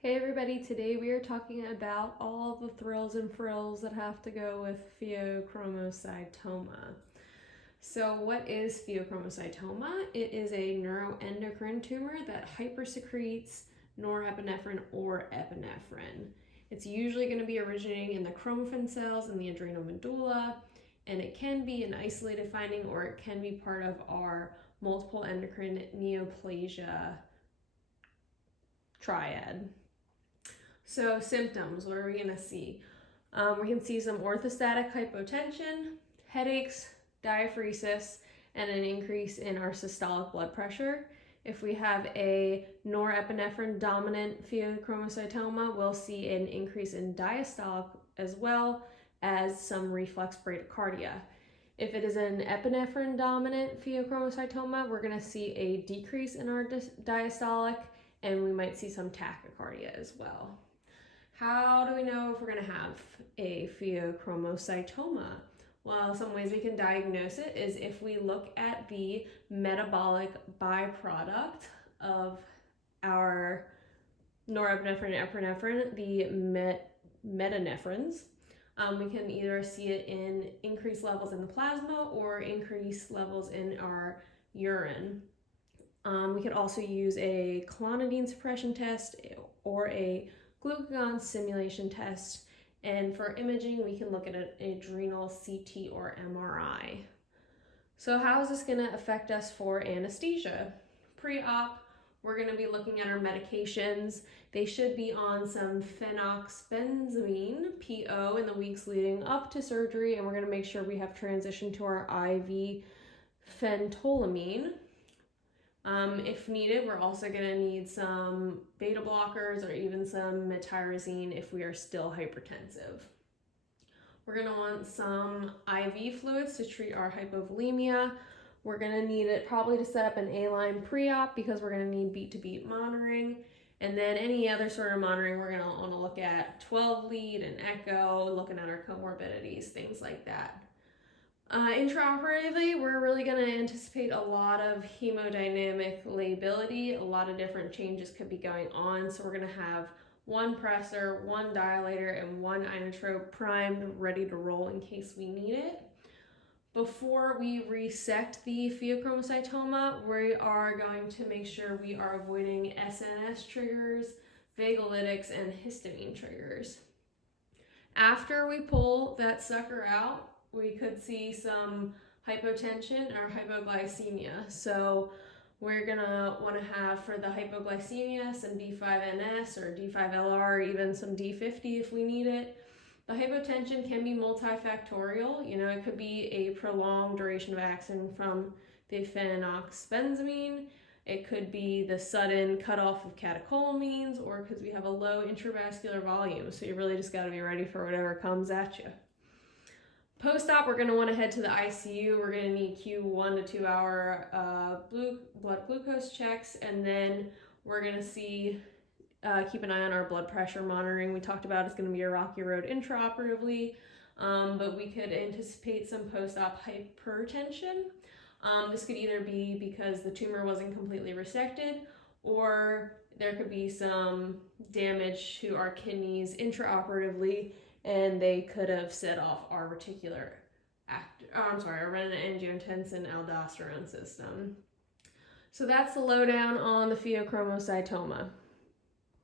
Hey everybody, today we are talking about all the thrills and frills that have to go with pheochromocytoma. So what is pheochromocytoma? It is a neuroendocrine tumor that hypersecretes norepinephrine or epinephrine. It's usually going to be originating in the chromaffin cells in the adrenal medulla, and it can be an isolated finding or it can be part of our multiple endocrine neoplasia triad. So symptoms, what are we going to see? We can see some orthostatic hypotension, headaches, diaphoresis, and an increase in our systolic blood pressure. If we have a norepinephrine dominant pheochromocytoma, we'll see an increase in diastolic as well as some reflex bradycardia. If it is an epinephrine dominant pheochromocytoma, we're going to see a decrease in our diastolic, and we might see some tachycardia as well. How do we know if we're going to have a pheochromocytoma? Well, some ways we can diagnose it is if we look at the metabolic byproduct of our norepinephrine and epinephrine, the metanephrines. We can either see it in increased levels in the plasma or increased levels in our urine. We could also use a clonidine suppression test or a glucagon simulation test, and for imaging we can look at an adrenal CT or MRI. So how is this going to affect us for anesthesia? Pre-op, we're going to be looking at our medications. They should be on some phenoxybenzamine, PO, in the weeks leading up to surgery, and we're going to make sure we have transition to our IV phentolamine. If needed, we're also going to need some beta blockers or even some metyrosine if we are still hypertensive. We're going to want some IV fluids to treat our hypovolemia. We're going to need it probably to set up an A-line pre-op because we're going to need beat-to-beat monitoring. And then any other sort of monitoring, we're going to want to look at 12 lead and echo, looking at our comorbidities, things like that. Intraoperatively, we're really going to anticipate a lot of hemodynamic lability. A lot of different changes could be going on. So we're going to have one pressor, one dilator, and one inotrope primed, ready to roll in case we need it. Before we resect the pheochromocytoma, we are going to make sure we are avoiding SNS triggers, vagolytics, and histamine triggers. After we pull that sucker out, we could see some hypotension or hypoglycemia. So we're gonna wanna have for the hypoglycemia some D5NS or D5LR, or even some D50 if we need it. The hypotension can be multifactorial. It could be a prolonged duration of action from the phenoxybenzamine. It could be the sudden cutoff of catecholamines, or because we have a low intravascular volume. So you really just gotta be ready for whatever comes at you. Post-op, we're going to want to head to the ICU. We're going to need Q1 to 2 hour blood glucose checks, and then we're going to keep an eye on our blood pressure monitoring. We talked about it's going to be a rocky road intraoperatively, but we could anticipate some post-op hypertension. This could either be because the tumor wasn't completely resected, or there could be some damage to our kidneys intraoperatively, and they could have set off our renin-angiotensin aldosterone system. So that's the lowdown on the pheochromocytoma.